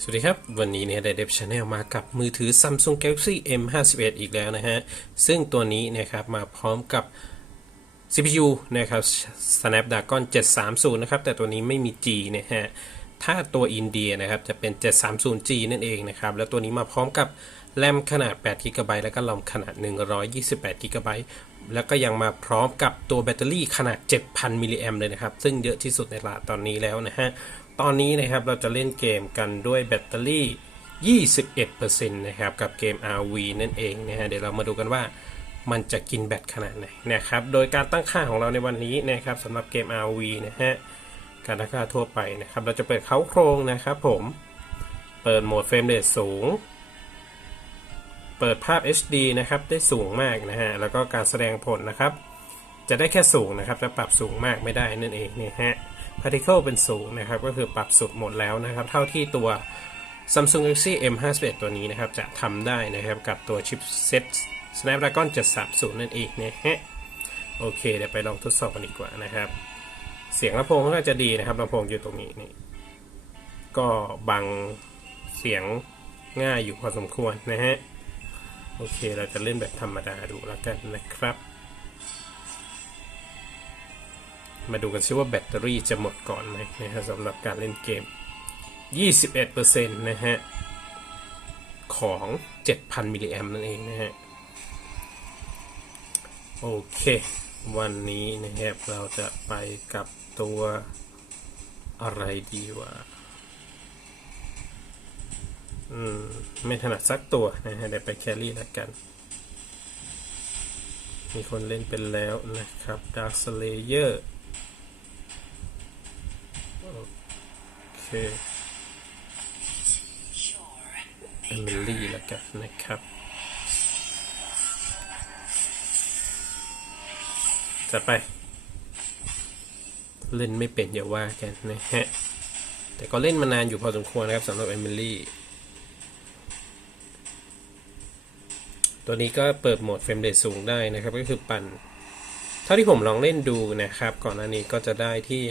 สวัสดีครับ วันนี้เนี่ยไดเดฟชาแนลมากับมือถือ Samsung Galaxy M51 อีกแล้วนะฮะ ซึ่งตัวนี้นะครับมาพร้อมกับ CPU นะครับ Snapdragon 730 นะครับ แต่ตัวนี้ไม่มี G นะฮะ ถ้าตัวอินเดียนะครับ จะเป็น 730G นั่นเองนะครับ แล้วตัวนี้มาพร้อมกับแรมขนาด8 g b แล้วก็ลอมขนาด 128 g b แล้วก็ยังมาพร้อมกับตัวแบตเตอรี่ขนาด 7,000 มิลลิแอมเลยนะครับ ซึ่งเยอะที่สุดในตลาดตอนนี้แล้วนะฮะ ตอนนี้นะครับเราจะเล่นเกมกันด้วยแบตเตอรี่ 21%นะครับกับเกม RV นั่นเองนะฮะเดี๋ยวเรามาดูกันว่ามันจะกินแบตขนาดไหนนะครับ โดยการตั้งค่าของเราในวันนี้นะครับสำหรับเกม RV นะฮะการตั้งค่าทั่วไปนะครับ เราจะเปิดเขาโครงนะครับผม เปิดโหมดเฟรมเรทสูง เปิดภาพ HD นะครับได้สูงมากนะฮะ แล้วก็การแสดงผลนะครับ จะได้แค่สูงนะครับจะปรับสูงมากไม่ได้นั่นเองเนี่ยฮะ particle เป็นศูนย์นะครับ ก็คือปรับสุดหมดแล้วนะครับ เท่าที่ตัว Samsung Galaxy M51 ตัวนี้นะครับ จะทำได้นะครับกับตัวชิปเซ็ต Snapdragon 730 นั่นเองนะฮะโอเค เดี๋ยวไปลองทดสอบกันดีกว่านะครับ เสียงลำโพงก็จะดีนะครับลำโพงอยู่ตรงนี้นี่ก็บังเสียงง่ายอยู่พอสมควรนะฮะ โอเค เราจะเล่นแบบธรรมดาดูแล้วกันนะครับ มาดูกันซิว่าแบตเตอรี่จะหมดก่อนไหมนะฮะสำหรับการเล่นเกม 21%นะฮะ ของ 7,000 มิลลิแอมนั่นเองนะฮะ โอเค วันนี้นะครับเราจะไปกับตัวอะไรดีวะอืม ไม่ถนัดสักตัวนะฮะเดี๋ยวไปแครี่แล้วกัน มีคนเล่นเป็นแล้วนะครับ Dark Slayer โอเคเอมิลี่แล้วกันนะครับจะไป เล่นไม่เป็นอย่าว่ากันนะฮะ แต่ก็เล่นมานานอยู่พอสมควรนะครับสำหรับเอมิลี่ตัวนี้ก็เปิดโหมดเฟรมเรทสูงได้นะครับ ก็คือปั่น เท่าที่ผมลองเล่นดูนะครับ ก่อนหน้านี้ก็จะได้ที่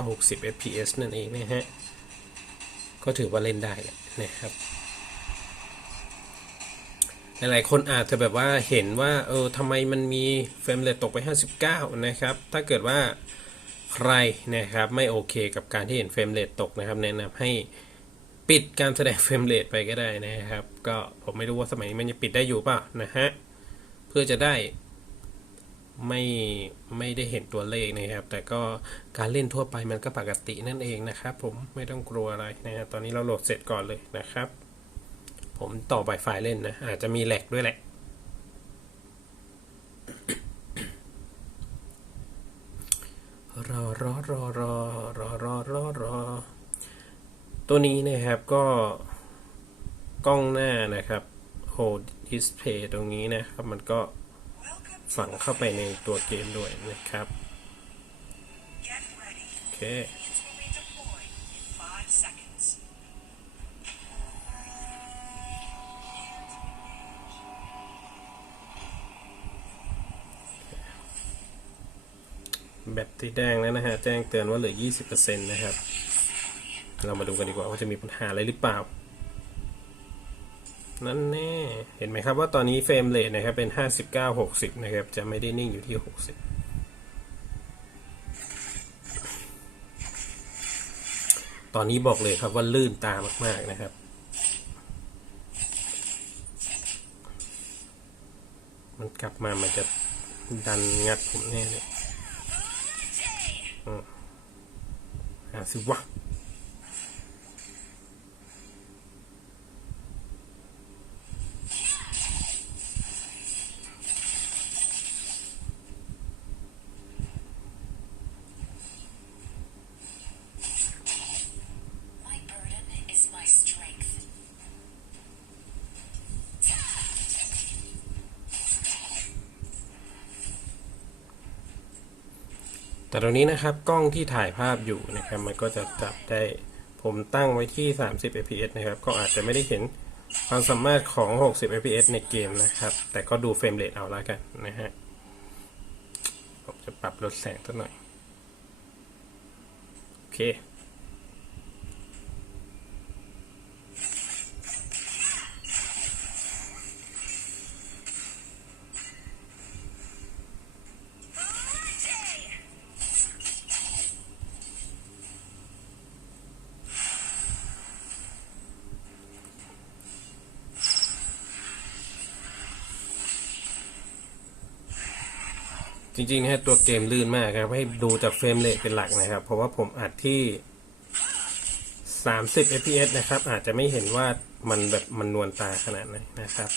59-60 fps นั่นเองนะฮะ ก็ถือว่าเล่นได้นะครับหลายๆคนอาจจะแบบว่าเห็นว่าเออทำไมมันมีเฟรมเรทตกไป 59 นะครับ ถ้าเกิดว่าใครนะครับไม่โอเคกับการที่เห็นเฟรมเรทตกนะครับ แนะนำให้ปิดการแสดงเฟรมเรทไปก็ได้นะครับ ก็ผมไม่รู้ว่าสมัยนี้มันจะปิดได้อยู่เปล่านะฮะ เพื่อจะได้ ไม่ไม่ได้เห็นตัวเลขนะครับ แต่ก็การเล่นทั่วไปมันก็ปกตินั่นเองนะครับ ผมไม่ต้องกลัวอะไรนะครับตอนนี้เราโหลดเสร็จก่อนเลยนะครับ ผมต่อไวไฟเล่นนะ อาจจะมีแหลกด้วยแหละรอรอรอรอรอรอรอรอตัวนี้นะครับก็กล้องหน้านะครับโฮดิสเพย์ตรงนี้นะครับ มันก็ ฝังเข้าไปในตัวเกมด้วยนะครับ โอเคแบตที่แดงแล้วนะฮะ แจ้งเตือนว่าเหลือ 20%นะครับ เรามาดูกันดีกว่าว่าจะมีปัญหาอะไรหรือเปล่า นั่นแน่เห็นไหมครับว่าตอนนี้เฟรมเรทนะครับเป็น 59 60 นะครับ จะไม่ได้นิ่งอยู่ที่ 60 ตอนนี้บอกเลยครับว่าลื่นตามาก ๆ นะครับ มันกลับมามันจะดันงัดผมแน่เลยหาสิวะ แต่ตรงนี้นะครับกล้องที่ถ่ายภาพอยู่นะครับ มันก็จะจับได้ผมตั้งไว้ที่ 30 fps นะครับ ก็อาจจะไม่ได้เห็นความสามารถของ 60 fps ในเกมนะครับ แต่ก็ดูเฟรมเรทเอาละกันนะฮะ ผมจะปรับลดแสงสักหน่อย โอเค จริงๆนะฮะตัวเกมลื่นมากครับ ให้ดูจากเฟรมเรทเป็นหลักนะครับ เพราะว่าผมอัดที่ 30 fps นะครับ อาจจะไม่เห็นว่ามันแบบมันนวลตาขนาดไหนนะครับ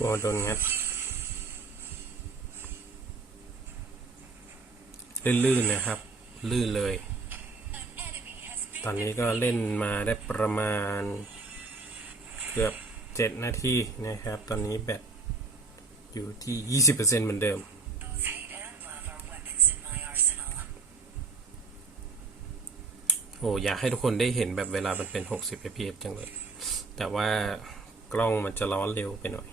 กลัวโดนงัดลื่นๆนะครับ ลื่นเลย ตอนนี้ก็เล่นมาได้ประมาณ เกือบเจ็ดนาทีนะครับ ตอนนี้แบตอยู่ที่ 20%เหมือนเดิม โอ้อยากให้ทุกคนได้เห็นแบบเวลามันเป็น 60 fps จังเลย แต่ว่ากล้องมันจะร้อนเร็วไปหน่อย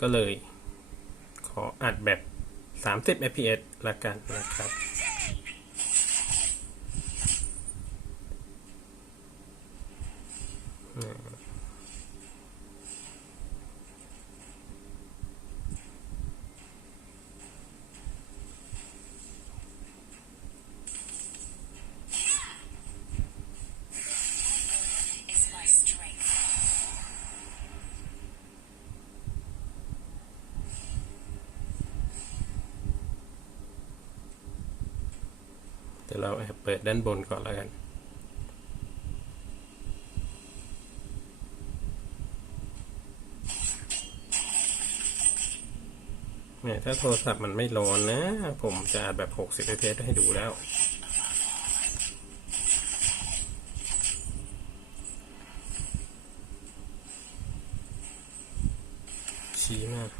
ก็เลย ขออัดแบบ 30 fps ละกันนะครับ Is ดี๋ยวเราแอบเปิดด้านบนก่อนแล้วกัน เนี่ยถ้าโทรศัพท์มันไม่ร้อนนะ ผมจะอัดแบบ 60 fps ให้ดูแล้วชี้มาก